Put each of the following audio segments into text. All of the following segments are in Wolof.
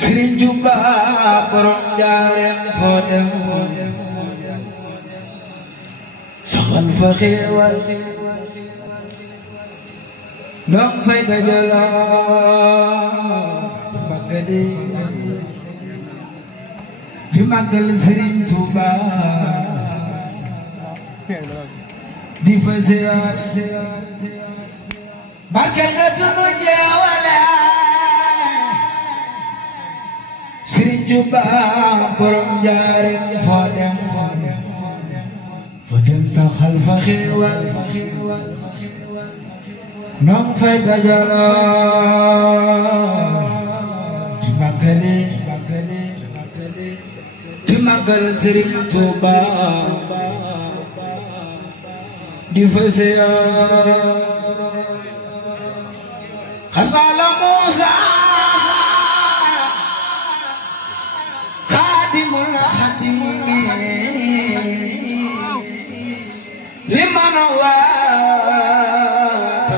Serigne Touba borom Njaareem foo dem soxal fa xéewal ngam fay dajaloo di màggal Serigne Touba di fa ziyaar barkel nga tunu jeewale Serigne Touba borom Njaareem foo dem saxal fa xéewal nong fay dajaloo di màggal Serigne Touba di fa ziyaar xarala Muusa xaadimul xaadimi liman waa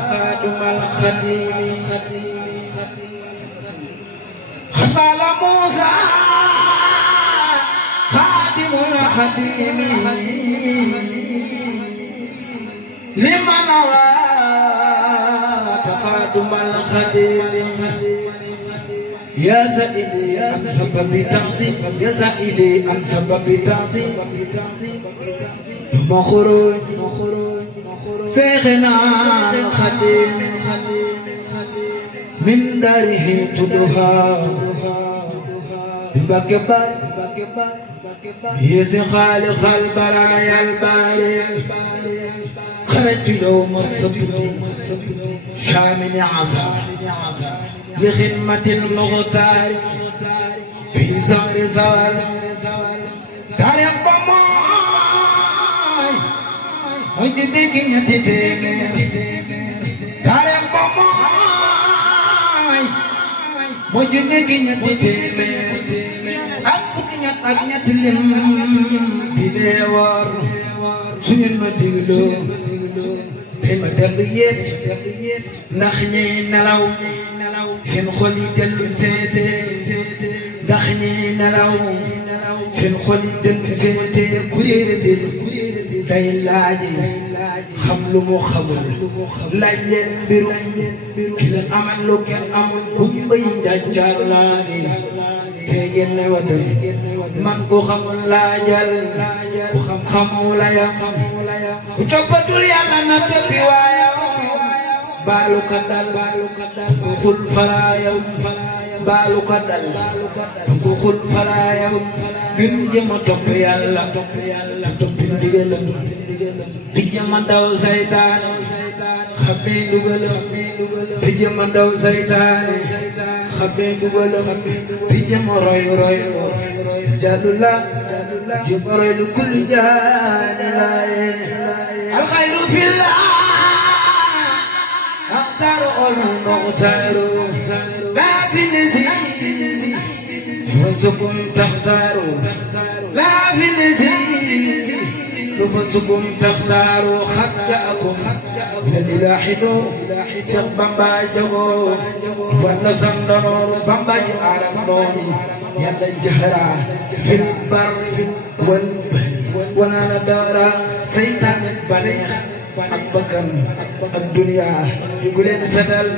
xaadumal xaadimi xarala Muusa xaadimul xaadimi liman waa xaadumal xaadimi يا سائلي عن سبب تعصي يا سائلي عن سبب تعصي يوم خروج شيخنا الخديم من داره تدها بكبر يزن خالق البرايا الباري خرجت يوم السبت شامل عصا لخدمة المختار في زار زار تاريخ بماي وجدك نتيتني تاريخ بماي وجدك نتيتني أفكني أغني تلم بدوار سين مدلو بما دليت نخني نلاو seen xol yi dellu seete ndax ñi nelaw seen xol yi dellu seete kuréel day laaji xam lu mu xamul laaj leen mbirum ki leen amal lu kenn amul kumbay njàccaar laa ni te ngeen ne wa doy man ku xamul laajal ku xam-xamu la ya ku toppatul yàlla na toppi waayam بالك دل خل فلا يوم بالك دل خل فلا يوم بن جم توب يالا توب ديغل ديجم داو شيطان خبي دوغل ديجم داو شيطان خبي دوغل ديجم روي جادولا جبر كل جان لا الخير في الله أختار المختار لا في الذي نفسكم تختاروا لا في الذي نفسكم تختاروا خطأكم من الإله شيخ بامبا جغو وانا سندنور بامبا جعرف نوني يلا الجهرة في البر والبحر وانا ندارا سيطان البليغ ak bakkan ak dunya gu leen fetal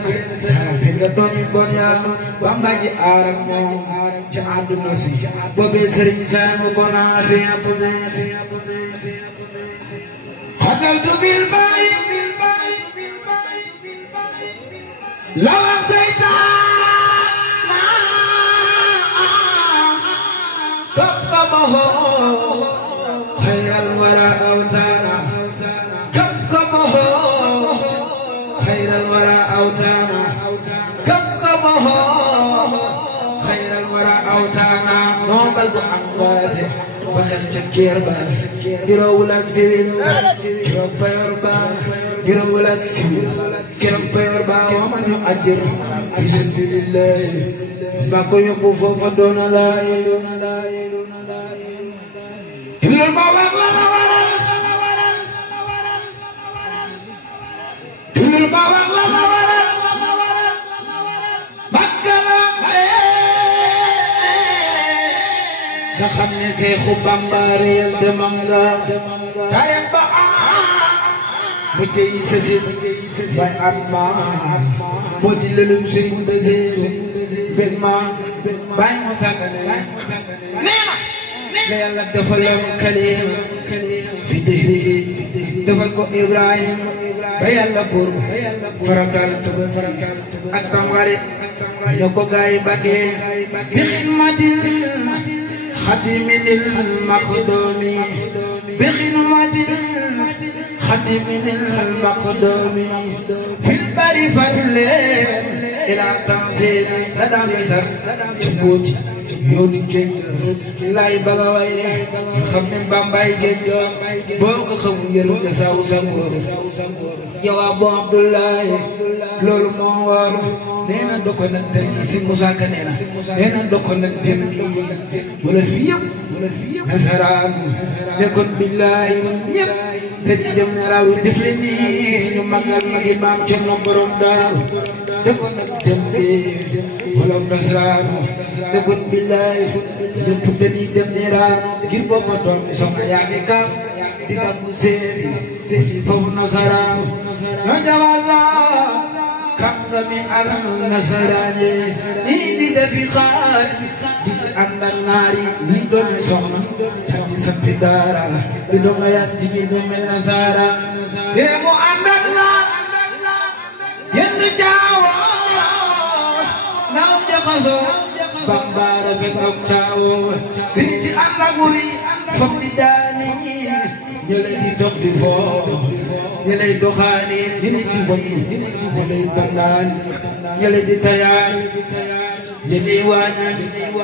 fi nga dooni bon yaa Bamba ji aaram ñoom ci àdduna si boobee Sëriñ Saanu ko naa fi xataltu bil baay la wax seytaan topp ma hoo xayral wara awtaana خير الورى أوتانا كبكبه خير الورى أوتانا نوبل بأنغازي بخش كيربا يروولك سوين كيرب بيربا يروولك سوين كيرب بيربا ومن يؤجر في سبيل الله باكو يبوفو فدون لا يلور باوك لا Dulur bawang la waral bakkala nga xam ne Seexu Bamba réel demam nga kayam ba mu jëy sësi bay at ma moo di lëlum Sëriñ Basiru bég ma bay mu sàkkane nee na la yàlla defaloon Kalim fi dëhri defal ko Ibrahima ba yàlla buur faratal Tabaski ak Tamxarit ñu ko gaay baggee bi xidmatil xadiminil maxdoomi bi xidmatil xadiminil maxdoomi fil bari fatuleen ila tanzimi la daan misar ci mbooti yooni géej lay baga way ñu xam ne Bambay géej boo ko xamul yëru nga saw sankoor jawaabu Abdullahi loolu moo war nee na doko nag tey si Musaa Ka nee na doko nag jëm gi wala fi yëpp nasaraan nekkoon billahi ñëpp dañuy dem ne raaw def leen nii ñu magal magi maam Cerno borom Daaru nekkoon nag jëm gi wala nasaraan nekkoon billahi ñëpp dañuy dem ne raaw ngir booba doom bi soxna yaa ngi kaam di daggu seeni foofu nasaraan ñoo jawaza kàngami ak nasaraane ñii di defi xaar di ànd ak naari ñii doomi soxna di sampi daara di doon yaat jigéen ñi mel na saara yéen mu ànd ak la yenn jaawo naaw jaxasoo Bambara fekk ak caawo si ànd ak wuri foog di daani ñëlay di dox di foo ñëlay doxaani ñëlay di wàññi ñëlay bandaan ñëlay di tayaan ñëlay waañaan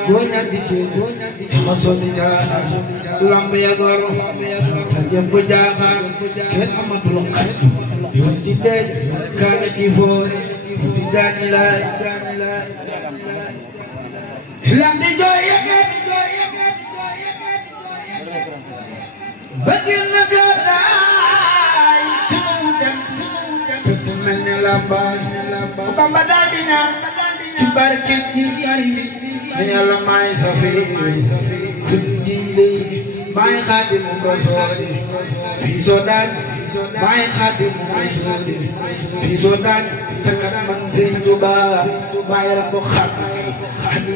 gooñaan di jéem sama sooni jaaxaan lamb ya gor kar yëpp jaaxaan kenn amatul xas yoon ci deej kaana di foore di daani laay lam di jooy yëget bëggil na gëlaay ci mu dem fekk mel ne lambaay Bamba daal di ñaan ci barke ji ne Yàlla maay safi kun diile maay Xaadimu Rasuuli fii Soodaan maay Xaadimu Rasuuli fii Soodaan ca kat man Sëriñ Tuubaa maay rabbu xam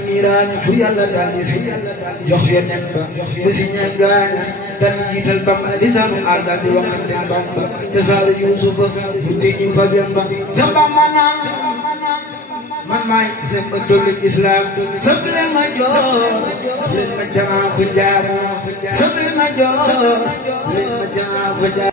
niiraani bu Yàlla daal di si jox Yonent ba ba si ñangaani dan jiital Bamba di sanu àggal di waxante Bamba te saaru Yuusufa bu tiñu fa Bamba sa Bamba naan man maay dem ba dolli islam sëb leen ma jox leen ma jamaa ko jaar sëb leen ma jox leen ma jamaa ko jaar